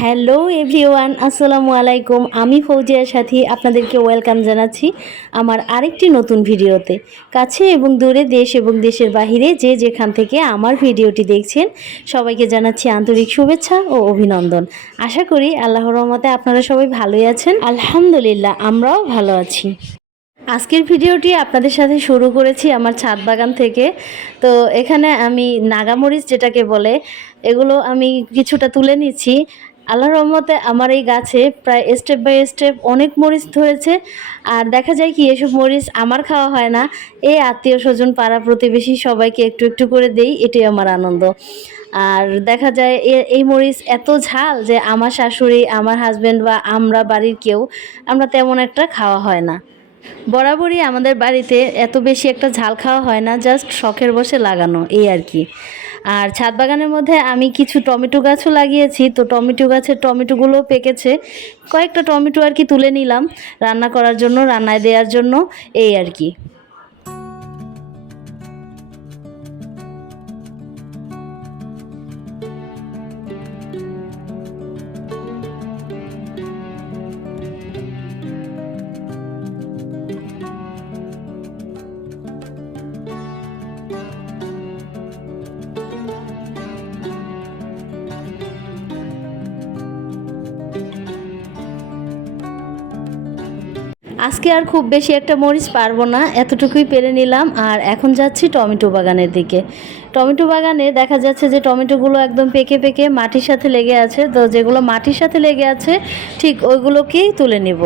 Hello everyone, আসসালামু আলাইকুম। আমি ফৌজিয়ার সাথী আপনাদেরকে ওয়েলকাম জানাচ্ছি আমার আরেকটি নতুন ভিডিওতে। কাছে এবং দূরে, দেশ এবং দেশের বাহিরে যে যেখান থেকে আমার ভিডিওটি দেখছেন সবাইকে জানাচ্ছি আন্তরিক শুভেচ্ছা ও অভিনন্দন। আশা করি আল্লাহর রহমতে আপনারা সবাই ভালোই আছেন। আলহামদুলিল্লাহ, আমরাও ভালো আছি। আজকের ভিডিওটি আপনাদের সাথে শুরু করেছি আমার ছাদ বাগান থেকে। তো এখানে আমি নাগামরিচ যেটাকে বলে, এগুলো আমি কিছুটা তুলে নিচ্ছি। আল্লাহর রহমতে আমার এই গাছে প্রায় স্টেপ বাই স্টেপ অনেক মরিচ ধরেছে। আর দেখা যায় কি, এসব মরিচ আমার খাওয়া হয় না, এই আত্মীয় স্বজন পাড়া প্রতিবেশী সবাইকে একটু একটু করে দেই, এটাই আমার আনন্দ। আর দেখা যায় এই মরিচ এত ঝাল যে আমার শাশুড়ি, আমার হাজব্যান্ড বা আমরা বাড়ির কেউ আমরা তেমন একটা খাওয়া হয় না। বরাবরই আমাদের বাড়িতে এত বেশি একটা ঝাল খাওয়া হয় না, জাস্ট শখের বসে লাগানো এই আর কি। আর ছাদ বাগানের মধ্যে আমি কিছু টমেটো গাছও লাগিয়েছি। তো টমেটো গাছের টমেটোগুলো পেকেছে, কয়েকটা টমেটো আর কি তুলে নিলাম রান্না করার জন্য, রান্নায় দেওয়ার জন্য, এই আর কি। আজকে আর খুব বেশি একটা মরিচ পারবো না, এতটুকুই পেরে নিলাম। আর এখন যাচ্ছি টমেটো বাগানের দিকে। টমেটো বাগানে দেখা যাচ্ছে যে টমেটোগুলো একদম পেকে পেকে মাটির সাথে লেগে আছে। তো যেগুলো মাটির সাথে লেগে আছে ঠিক ওইগুলোকেই তুলে নেব।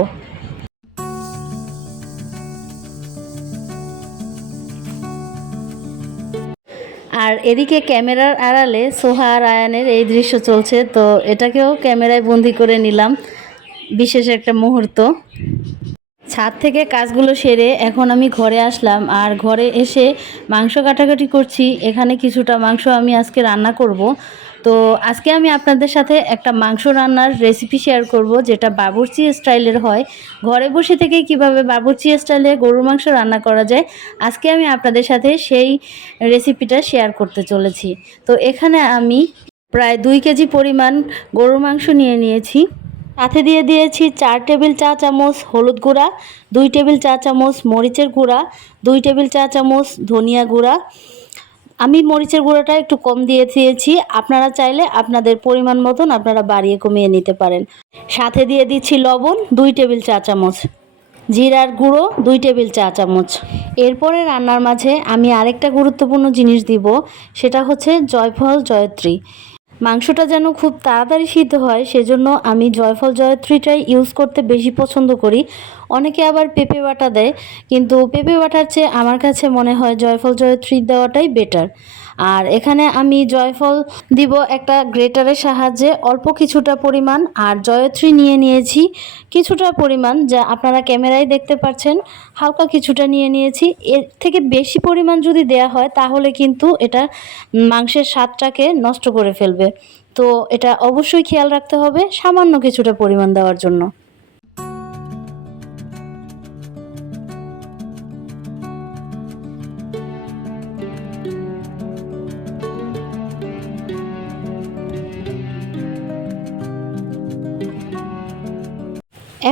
আর এদিকে ক্যামেরার আড়ালে সোহা আর আয়ানের এই দৃশ্য চলছে, তো এটাকেও ক্যামেরায় বন্দি করে নিলাম, বিশেষ একটা মুহূর্ত। ছাদ থেকে কাজগুলো সেরে এখন আমি ঘরে আসলাম। আর ঘরে এসে মাংস কাটাকাটি করছি। এখানে কিছুটা মাংস আমি আজকে রান্না করব। তো আজকে আমি আপনাদের সাথে একটা মাংস রান্নার রেসিপি শেয়ার করব, যেটা বাবুর্চি স্টাইলের হয়। ঘরে বসে থেকে কিভাবে বাবুর্চি স্টাইলে গরুর মাংস রান্না করা যায়, আজকে আমি আপনাদের সাথে সেই রেসিপিটা শেয়ার করতে চলেছি। তো এখানে আমি প্রায় 2 কেজি পরিমাণ গরুর মাংস নিয়ে নিয়েছি। সাথে দিয়ে দিয়েছি 4 টেবিল চা চামচ হলুদ গুঁড়া, 2 টেবিল চা চামচ মরিচের গুঁড়া, 2 টেবিল চা চামচ ধনিয়া গুঁড়া। আমি মরিচের গুঁড়াটা একটু কম দিয়ে দিয়েছি, আপনারা চাইলে আপনাদের পরিমাণ মতন আপনারা বাড়িয়ে কমিয়ে নিতে পারেন। সাথে দিয়ে দিচ্ছি লবণ 2 টেবিল চা চামচ, জিরার গুঁড়ো 2 টেবিল চা চামচ। এরপরে রান্নার মাঝে আমি আরেকটা গুরুত্বপূর্ণ জিনিস দিব, সেটা হচ্ছে জয়ফল জয়ত্রী। মাংসটা যেন খুব তাড়াতাড়ি সিদ্ধ হয়, সেজন্য আমি জয়ফল জয়ত্রীটাই ইউজ করতে বেশি পছন্দ করি। অনেকে আবার পেঁপে বাটা দেয়, কিন্তু পেঁপে বাটার চেয়ে আমার কাছে মনে হয় জয়ফল জয়ত্রী দেওয়াটাই বেটার। আর এখানে আমি জয়ফল দিব একটা গ্রেটারের সাহায্যে অল্প কিছুটা পরিমাণ, আর জয়ত্রী নিয়ে নিয়েছি কিছুটা পরিমাণ, যা আপনারা ক্যামেরায় দেখতে পাচ্ছেন। হালকা কিছুটা নিয়ে নিয়েছি। এর থেকে বেশি পরিমাণ যদি দেয়া হয় তাহলে কিন্তু এটা মাংসের স্বাদটাকে নষ্ট করে ফেলবে। তো এটা অবশ্যই খেয়াল রাখতে হবে সামান্য কিছুটা পরিমাণ দেওয়ার জন্য।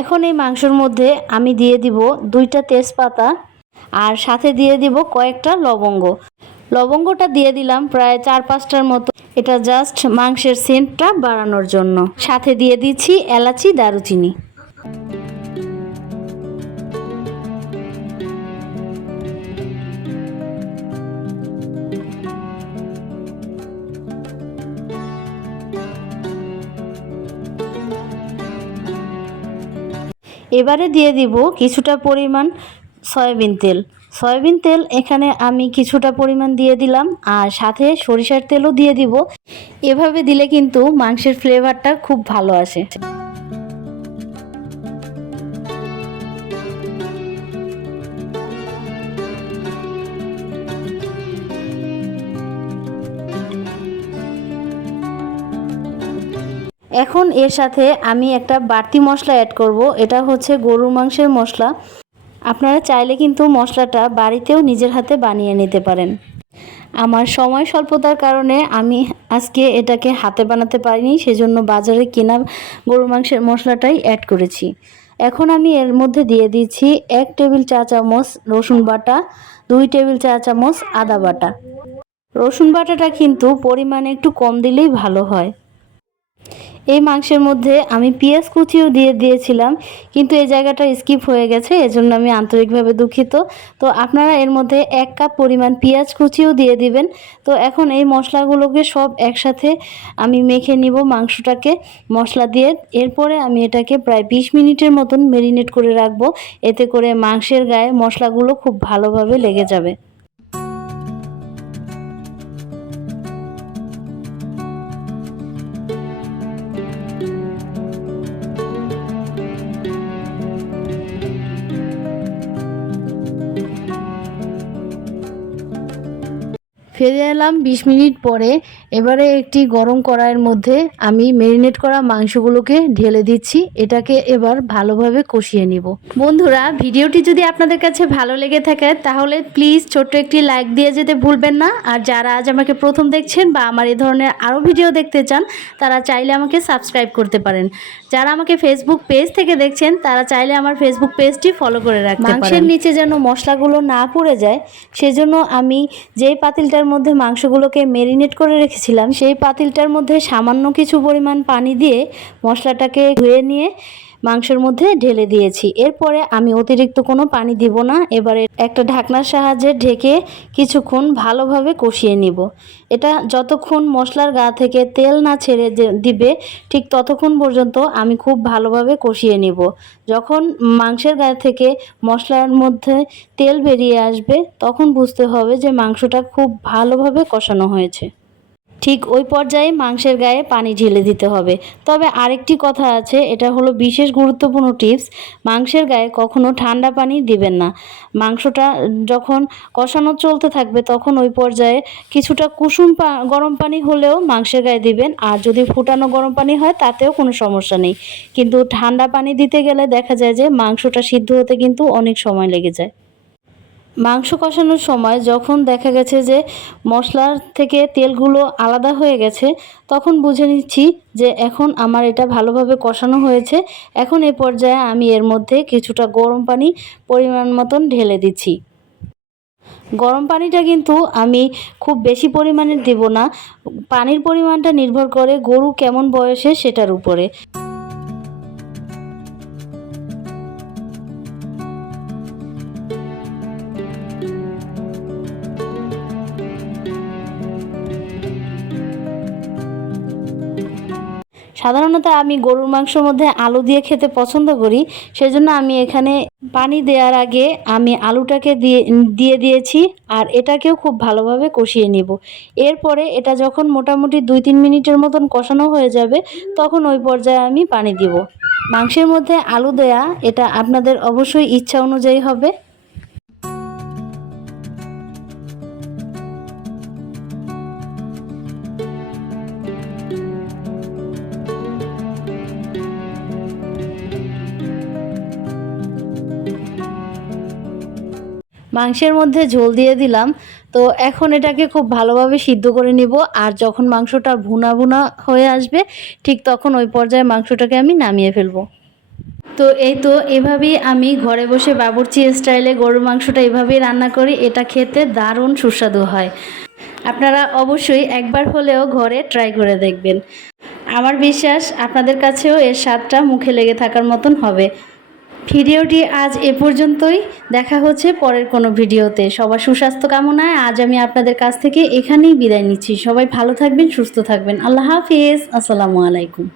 এখন এই মাংসের মধ্যে আমি দিয়ে দিব 2টা তেজপাতা, আর সাথে দিয়ে দিব কয়েকটা লবঙ্গ। লবঙ্গটা দিয়ে দিলাম প্রায় 4-5টার মতো, এটা জাস্ট মাংসের সেন্টটা বাড়ানোর জন্য। সাথে দিয়ে দিচ্ছি এলাচি, দারুচিনি। এবারে দিয়ে দিব কিছুটা পরিমাণ সয়াবিন তেল। সয়াবিন তেল এখানে আমি কিছুটা পরিমাণ দিয়ে দিলাম, আর সাথে সরিষার তেলও দিয়ে দিব। এভাবে দিলে কিন্তু মাংসের ফ্লেভারটা খুব ভালো আসে। এখন এর সাথে আমি একটা বাড়তি মশলা অ্যাড করব, এটা হচ্ছে গরুর মাংসের মশলা। আপনারা চাইলে কিন্তু মশলাটা বাড়িতেও নিজের হাতে বানিয়ে নিতে পারেন। আমার সময় স্বল্পতার কারণে আমি আজকে এটাকে হাতে বানাতে পারিনি, সেজন্য বাজারে কেনা গরুর মাংসের মশলাটাই অ্যাড করেছি। এখন আমি এর মধ্যে দিয়ে দিচ্ছি 1 টেবিল চা চামচ রসুন বাটা, 2 টেবিল চা চামচ আদা বাটা। রসুন বাটাটা কিন্তু পরিমাণে একটু কম দিলেই ভালো হয়। এই মাংসের মধ্যে আমি পেঁয়াজ কুচিও দিয়ে দিয়েছিলাম, কিন্তু এই জায়গাটা স্কিপ হয়ে গেছে, এজন্য আমি আন্তরিকভাবে দুঃখিত। তো আপনারা এর মধ্যে 1 কাপ পরিমাণ পেঁয়াজ কুচিও দিয়ে দিবেন। তো এখন এই মশলাগুলোকে সব একসাথে আমি মেখে নিব মাংসটাকে মশলা দিয়ে। এরপরে আমি এটাকে প্রায় 20 মিনিটের মতন ম্যারিনেট করে রাখবো, এতে করে মাংসের গায়ে মশলাগুলো খুব ভালোভাবে লেগে যাবে। ফিরে এলাম 20 মিনিট পরে। এবারে একটি গরম কড়াইয়ের মধ্যে আমি ম্যারিনেট করা মাংসগুলোকে ঢেলে দিচ্ছি। এটাকে এবার ভালোভাবে কষিয়ে নিব। বন্ধুরা, ভিডিওটি যদি আপনাদের কাছে ভালো লেগে থাকে তাহলে প্লিজ ছোট্ট একটি লাইক দিয়ে যেতে ভুলবেন না। আর যারা আজ আমাকে প্রথম দেখছেন বা আমার এই ধরনের আরও ভিডিও দেখতে চান তারা চাইলে আমাকে সাবস্ক্রাইব করতে পারেন। যারা আমাকে ফেসবুক পেজ থেকে দেখছেন তারা চাইলে আমার ফেসবুক পেজটি ফলো করে রাখতে পারেন। মাংসের নিচে যেন মশলাগুলো না পুড়ে যায় সেজন্য আমি যেই পাতিলটার মধ্যে মাংসগুলোকে ম্যারিনেট করে রেখেছিলাম সেই পাতিলটার মধ্যে সামান্য কিছু পরিমাণ পানি দিয়ে মশলাটাকে ধুয়ে নিয়ে মাংসের মধ্যে ঢেলে দিয়েছি। এরপরে আমি অতিরিক্ত কোনো পানি দিব না। এবারে একটা ঢাকনার সাহায্যে ঢেকে কিছুক্ষণ ভালোভাবে কষিয়ে নিব। এটা যতক্ষণ মশলার গা থেকে তেল না ছেড়ে দিবে ঠিক ততক্ষণ পর্যন্ত আমি খুব ভালোভাবে কষিয়ে নিব। যখন মাংসের গা থেকে মশলার মধ্যে তেল বেরিয়ে আসবে তখন বুঝতে হবে যে মাংসটা খুব ভালোভাবে কষানো হয়েছে। ঠিক ওই পর্যায়ে মাংসের গায়ে পানি ঢেলে দিতে হবে। তবে আরেকটি কথা আছে, এটা হলো বিশেষ গুরুত্বপূর্ণ টিপস, মাংসের গায়ে কখনো ঠান্ডা পানি দিবেন না। মাংসটা যখন কষানো চলতে থাকবে তখন ওই পর্যায়ে কিছুটা কুসুম গরম পানি হলেও মাংসের গায়ে দিবেন। আর যদি ফুটানো গরম পানি হয় তাতেও কোনো সমস্যা নেই, কিন্তু ঠান্ডা পানি দিতে গেলে দেখা যায় যে মাংসটা সিদ্ধ হতে কিন্তু অনেক সময় লেগে যায়। মাংস কষানোর সময় যখন দেখা গেছে যে মশলার থেকে তেলগুলো আলাদা হয়ে গেছে তখন বুঝে নিচ্ছি যে এখন আমার এটা ভালোভাবে কষানো হয়েছে। এখন এই পর্যায়ে আমি এর মধ্যে কিছুটা গরম পানি পরিমাণ মতন ঢেলে দিচ্ছি। গরম পানিটা কিন্তু আমি খুব বেশি পরিমাণে দেব না, পানির পরিমাণটা নির্ভর করে গরু কেমন বয়সে সেটার উপরে। সাধারণত আমি গরুর মাংসের মধ্যে আলু দিয়ে খেতে পছন্দ করি, সেজন্য আমি এখানে পানি দেওয়ার আগে আমি আলুটাকে দিয়ে দিয়েছি আর এটাকেও খুব ভালোভাবে কষিয়ে নিব। এরপরে এটা যখন মোটামুটি 2-3 মিনিটের মতন কষানো হয়ে যাবে তখন ওই পর্যায়ে আমি পানি দিব। মাংসের মধ্যে আলু দেয়া এটা আপনাদের অবশ্যই ইচ্ছা অনুযায়ী হবে। মাংসের মধ্যে ঝোল দিয়ে দিলাম। তো এখন এটাকে খুব ভালোভাবে সিদ্ধ করে নিব। আর যখন মাংসটা ভুনা ভুনা হয়ে আসবে ঠিক তখন ওই পর্যায়ে মাংসটাকে আমি নামিয়ে ফেলবো। তো এই তো এভাবেই আমি ঘরে বসে বাবুর্চি স্টাইলে গরুর মাংসটা এভাবেই রান্না করি। এটা খেতে দারুণ সুস্বাদু হয়। আপনারা অবশ্যই একবার হলেও ঘরে ট্রাই করে দেখবেন। আমার বিশ্বাস আপনাদের কাছেও এর স্বাদটা মুখে লেগে থাকার মতন হবে। ভিডিওটি আজ এ পর্যন্তই, দেখা হচ্ছে পরের কোনো ভিডিওতে। সবার সুস্বাস্থ্য কামনায় আজ আমি আপনাদের কাছ থেকে এখানেই বিদায় নিচ্ছি। সবাই ভালো থাকবেন, সুস্থ থাকবেন। আল্লাহ হাফিজ, আসসালামু আলাইকুম।